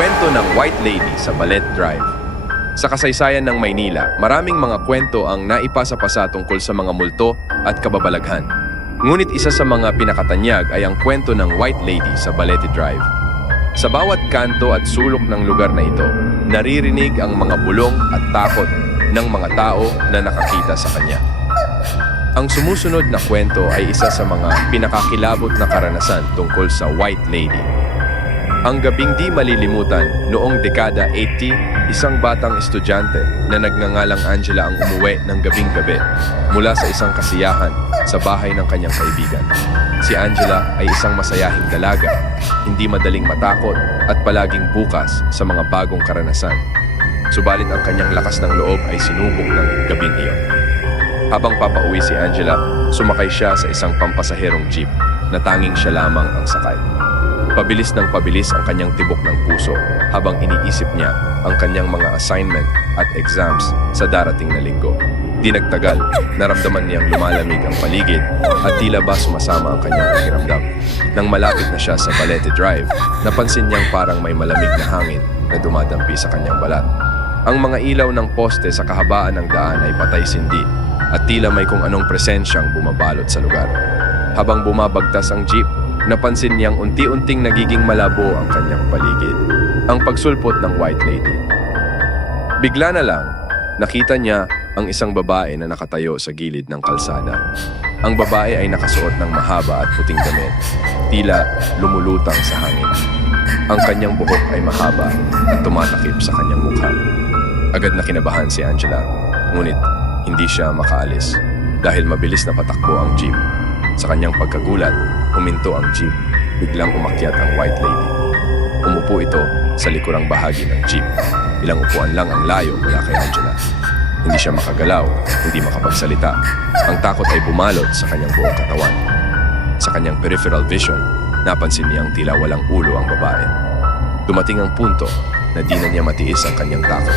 Kwento ng White Lady sa Balete Drive. Sa kasaysayan ng Maynila, maraming mga kwento ang naipasa-pasa tungkol sa mga multo at kababalaghan. Ngunit isa sa mga pinakatanyag ay ang kwento ng White Lady sa Balete Drive. Sa bawat kanto at sulok ng lugar na ito, naririnig ang mga bulong at takot ng mga tao na nakakita sa kanya. Ang sumusunod na kwento ay isa sa mga pinakakilabot na karanasan tungkol sa White Lady. Ang gabing di malilimutan, noong dekada 80, isang batang estudyante na nagngangalang Angela ang umuwi ng gabing-gabi mula sa isang kasiyahan sa bahay ng kanyang kaibigan. Si Angela ay isang masayahing dalaga, hindi madaling matakot at palaging bukas sa mga bagong karanasan. Subalit ang kanyang lakas ng loob ay sinubok ng gabing iyon. Habang papauwi si Angela, sumakay siya sa isang pampasaherong jeep na tanging siya lamang ang sakay. Pabilis ng pabilis ang kanyang tibok ng puso habang iniisip niya ang kanyang mga assignment at exams sa darating na linggo. Di nagtagal, naramdaman niyang lumalamig ang paligid at tila ba sumasama ang kanyang pakiramdam. Nang malapit na siya sa Balete Drive, napansin niyang parang may malamig na hangin na dumadampi sa kanyang balat. Ang mga ilaw ng poste sa kahabaan ng daan ay patay-sindi at tila may kung anong presensyang bumabalot sa lugar. Habang bumabagtas ang jeep, napansin niyang unti-unting nagiging malabo ang kanyang paligid. Ang pagsulpot ng White Lady. Bigla na lang, nakita niya ang isang babae na nakatayo sa gilid ng kalsada. Ang babae ay nakasuot ng mahaba at puting damit, tila lumulutang sa hangin. Ang kanyang buhok ay mahaba at tumatakip sa kanyang mukha. Agad na kinabahan si Angela, ngunit hindi siya makaalis dahil mabilis na patakbo ang jeep. Sa kanyang pagkagulat, huminto ang jeep. Biglang umakyat ang White Lady. Umupo ito sa likurang bahagi ng jeep. Ilang upuan lang ang layo mula kay Angela. Hindi siya makagalaw, hindi makapagsalita. Ang takot ay bumalot sa kanyang buong katawan. Sa kanyang peripheral vision, napansin niyang tila walang ulo ang babae. Dumating ang punto na di na niya matiis ang kanyang takot.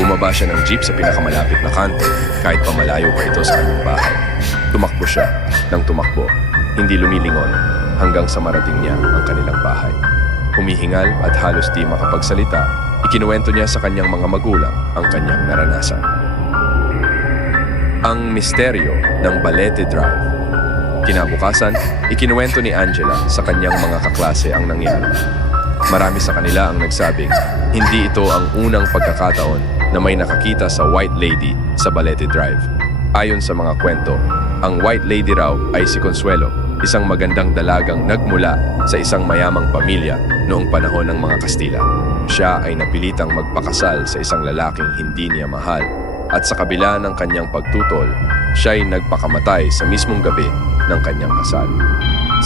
Bumaba siya ng jeep sa pinakamalapit na kanto kahit pamalayo pa ito sa kanyang bahay. Tumakbo siya ng tumakbo, hindi lumilingon hanggang sa marating niya ang kanilang bahay. Humihingal at halos di makapagsalita, ikinuwento niya sa kanyang mga magulang ang kanyang naranasan. Ang misteryo ng Balete Drive. Kinabukasan, ikinuwento ni Angela sa kanyang mga kaklase ang nangyari. Marami sa kanila ang nagsabing hindi ito ang unang pagkakataon na may nakakita sa White Lady sa Balete Drive. Ayon sa mga kwento, ang White Lady raw ay si Consuelo, isang magandang dalagang nagmula sa isang mayamang pamilya noong panahon ng mga Kastila. Siya ay napilitang magpakasal sa isang lalaking hindi niya mahal at sa kabila ng kanyang pagtutol, siya ay nagpakamatay sa mismong gabi ng kanyang kasal.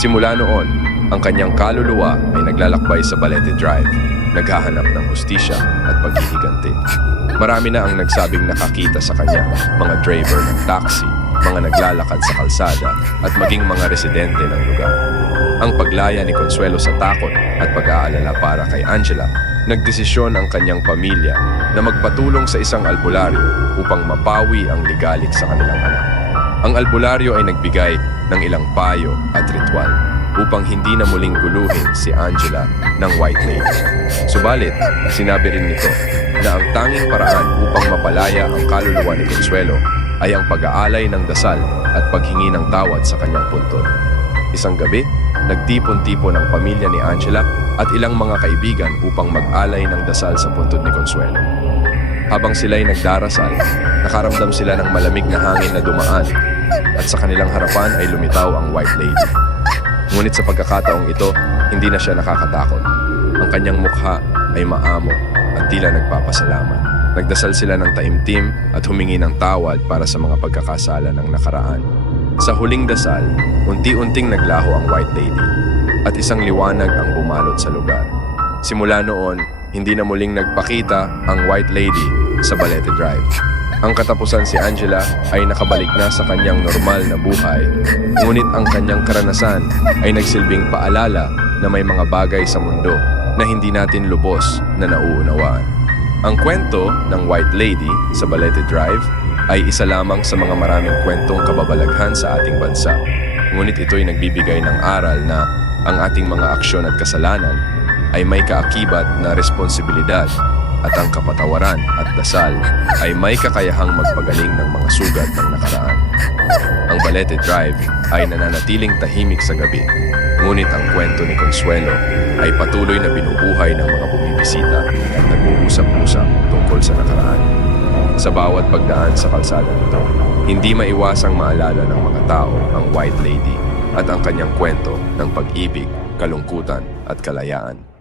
Simula noon, ang kanyang kaluluwa ay naglalakbay sa Balete Drive, naghahanap ng hustisya at paghihiganti. Marami na ang nagsabing nakakita sa kanya, mga driver ng taxi, mga naglalakad sa kalsada at maging mga residente ng lugar. Ang paglaya ni Consuelo sa takot at pag-aalala para kay Angela, nagdesisyon ang kanyang pamilya na magpatulong sa isang albularyo upang mapawi ang ligalik sa kanilang anak. Ang albularyo ay nagbigay ng ilang payo at ritual upang hindi na muling guluhin si Angela ng White Lady. Subalit, sinabi rin nito na ang tanging paraan upang mapalaya ang kaluluwa ni Consuelo ay ang pag-aalay ng dasal at paghingi ng tawad sa kanyang puntod. Isang gabi, nagtipon-tipon ang pamilya ni Angela at ilang mga kaibigan upang mag-alay ng dasal sa puntod ni Consuelo. Habang sila'y nagdarasal, nakaramdam sila ng malamig na hangin na dumaan at sa kanilang harapan ay lumitaw ang White Lady. Ngunit sa pagkakataong ito, hindi na siya nakakatakot. Ang kanyang mukha ay maamo at tila nagpapasalamat. Nagdasal sila ng taimtim at humingi ng tawad para sa mga pagkakasala ng nakaraan. Sa huling dasal, unti-unting naglaho ang White Lady at isang liwanag ang bumalot sa lugar. Simula noon, hindi na muling nagpakita ang White Lady sa Balete Drive. Ang katapusan si Angela ay nakabalik na sa kanyang normal na buhay, ngunit ang kanyang karanasan ay nagsilbing paalala na may mga bagay sa mundo na hindi natin lubos na nauunawaan. Ang kwento ng White Lady sa Balete Drive ay isa lamang sa mga maraming kwentong kababalaghan sa ating bansa. Ngunit ito'y nagbibigay ng aral na ang ating mga aksyon at kasalanan ay may kaakibat na responsibilidad at ang kapatawaran at dasal ay may kakayahang magpagaling ng mga sugat ng nakaraan. Ang Balete Drive ay nananatiling tahimik sa gabi, ngunit ang kwento ni Consuelo ay patuloy na binubuhay ng mga bumibisita at nag-uusap-usap tungkol sa nakaraan. Sa bawat pagdaan sa kalsada nito, hindi maiwasang maalala ng mga tao ang White Lady at ang kanyang kwento ng pag-ibig, kalungkutan at kalayaan.